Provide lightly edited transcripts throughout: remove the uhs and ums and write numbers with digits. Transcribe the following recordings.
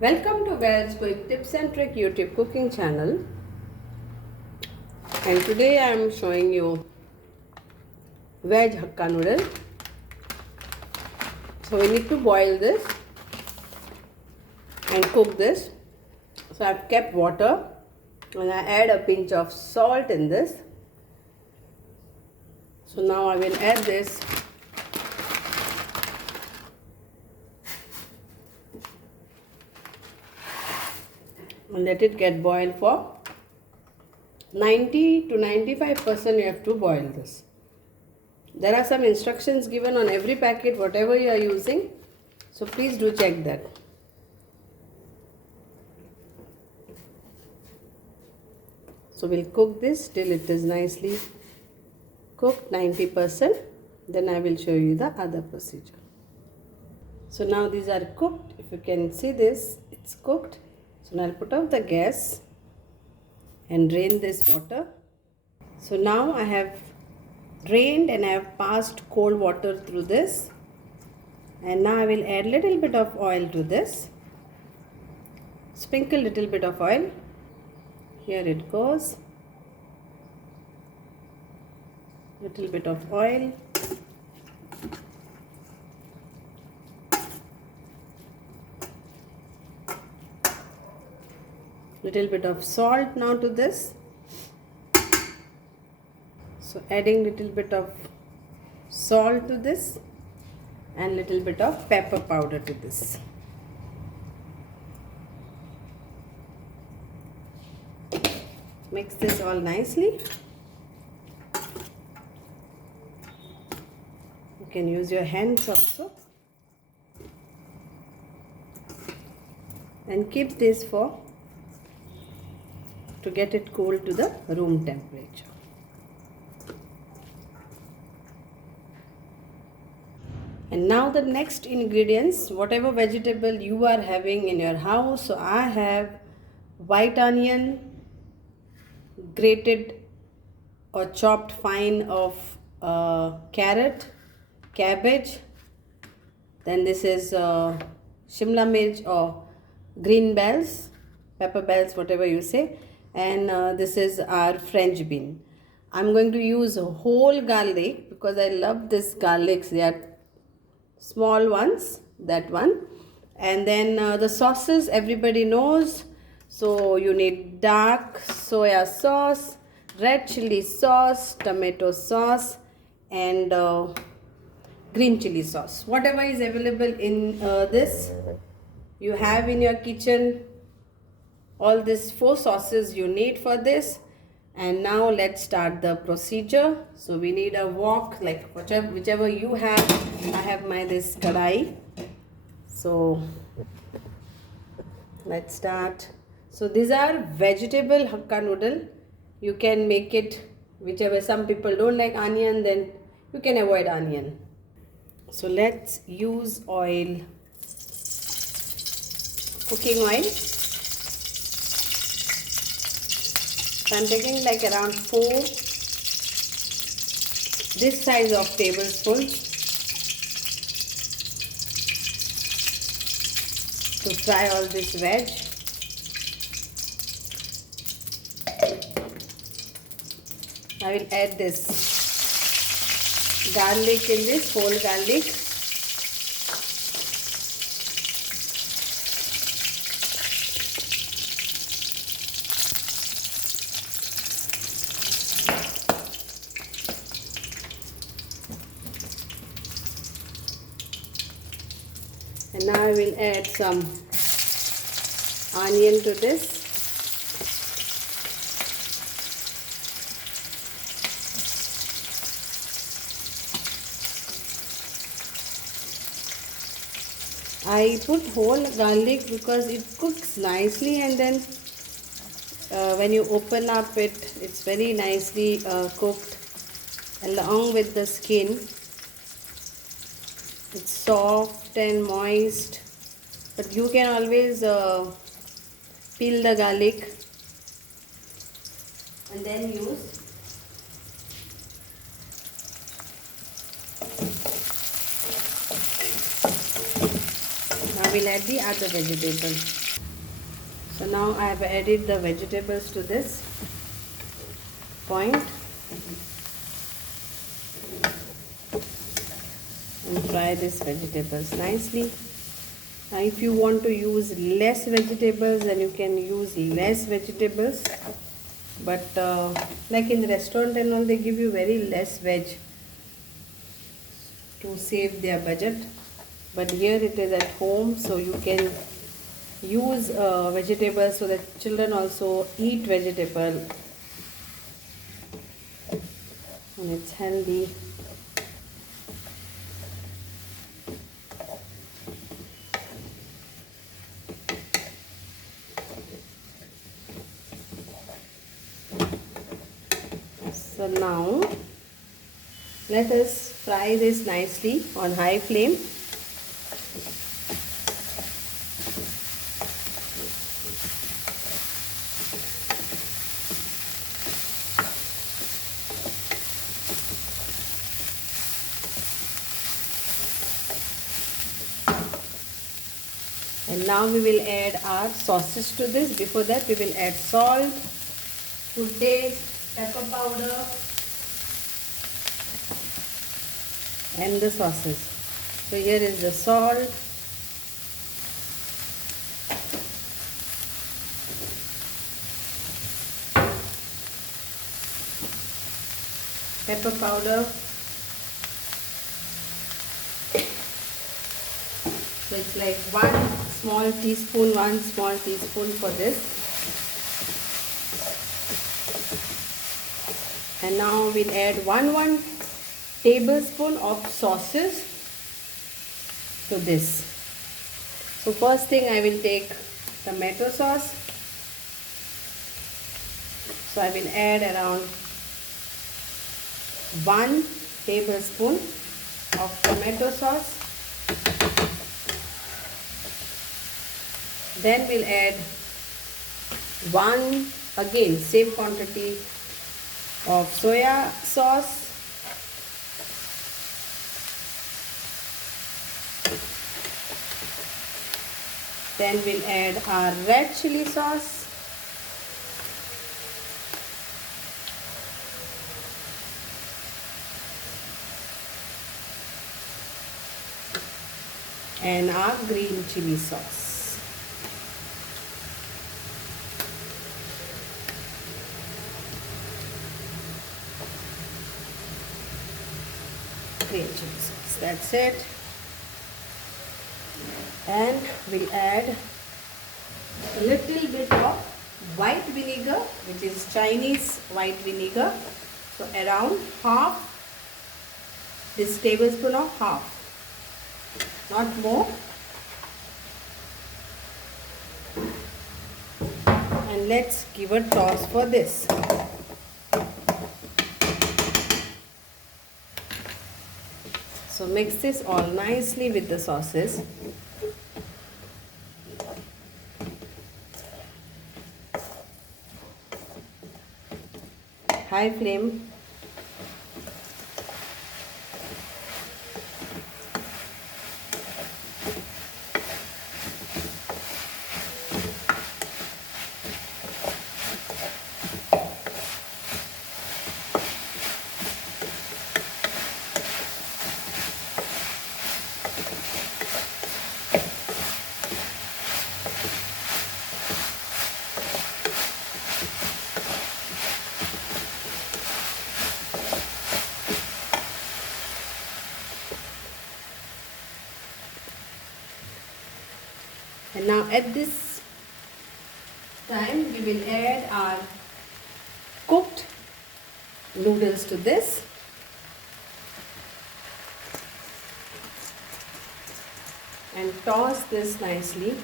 Welcome to Veg Quick Tips and Trick YouTube cooking channel, and today I am showing you Veg Hakka noodle. So we need to boil this and cook this. So I have kept water and I add a pinch of salt in this. So now I will add this and let it get boiled for 90 to 95%. You have to boil this. There are some instructions given on every packet, whatever you are using, so please do check that. So we'll cook this till it is nicely cooked 90%, then I will show you the other procedure. So now these are cooked. If you can see this, it's cooked. So now I'll put off the gas and drain this water. So now I have drained and I have passed cold water through this, and now I will add little bit of oil to this. Sprinkle little bit of oil. Here it goes. Little bit of oil. Little bit of salt now to this. So adding little bit of salt to this and little bit of pepper powder to this. Mix this all nicely. You can use your hands also. And keep this to get it cool to the room temperature. And now the next ingredients, whatever vegetable you are having in your house. So I have white onion, grated or chopped fine of carrot, cabbage, then this is shimla mirch or green bells, pepper bells, whatever you say, and this is our French bean. I'm going to use whole garlic because I love this garlics. They are small ones, that one. And then the sauces everybody knows. So you need dark soya sauce, red chili sauce, tomato sauce, and green chili sauce. Whatever is available in this you have in your kitchen. All these 4 sauces you need for this. And now let's start the procedure. So we need a wok, like whichever you have. I have this kadai. So let's start. So these are vegetable hakka noodle. You can make it whichever. Some people don't like onion, then you can avoid onion. So let's use oil, cooking oil. So I'm taking like around 4 this size of tablespoons to fry all this veg. I will add this garlic in this, whole garlic. And now I will add some onion to this. I put whole garlic because it cooks nicely, and then when you open up it's very nicely cooked along with the skin. It's soft and moist, but you can always peel the garlic and then use. Now we'll add the other vegetables. So now I have added the vegetables to this point and fry these vegetables nicely. Now if you want to use less vegetables, then you can use less vegetables, but like in the restaurant and all, they give you very less veg to save their budget, but here it is at home, so you can use vegetables so that children also eat vegetable and it's healthy. So now let us fry this nicely on high flame. And now we will add our sauces to this. Before that, we will add salt, food taste, pepper powder, and the sauces. So here is the salt, pepper powder. So it's like one small teaspoon for this. And now we'll add one tablespoon of sauces to this. So first thing, I will take tomato sauce. So I will add around 1 tablespoon of tomato sauce. Then we'll add again same quantity of soya sauce. Then we'll add our red chili sauce. And our green chili sauce. Green chili sauce, that's it. And we'll add a little bit of white vinegar, which is Chinese white vinegar. So around half, this tablespoon of half, not more. And let's give a toss for this. So mix this all nicely with the sauces. High flame. And now at this time we will add our cooked noodles to this. And toss this nicely.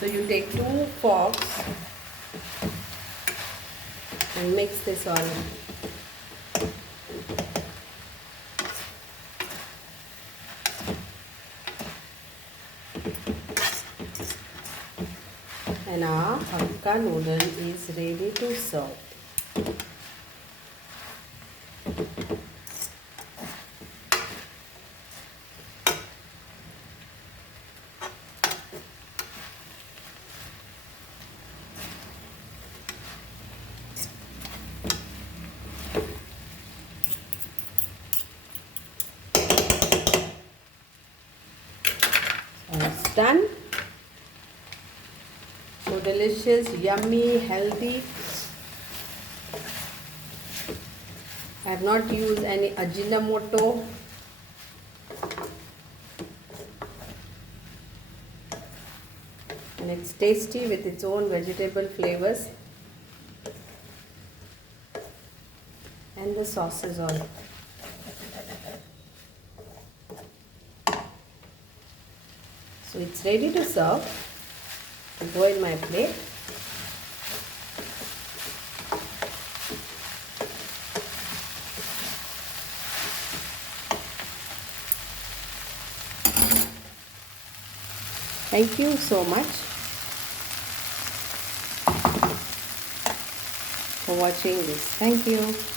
So you take 2 forks and mix this all. And our Hakka noodle is ready to serve. It's done. So delicious, yummy, healthy. I have not used any Ajinomoto. And it's tasty with its own vegetable flavors. And the sauces on. So it's ready to serve. To go in my plate. Thank you so much for watching this. Thank you.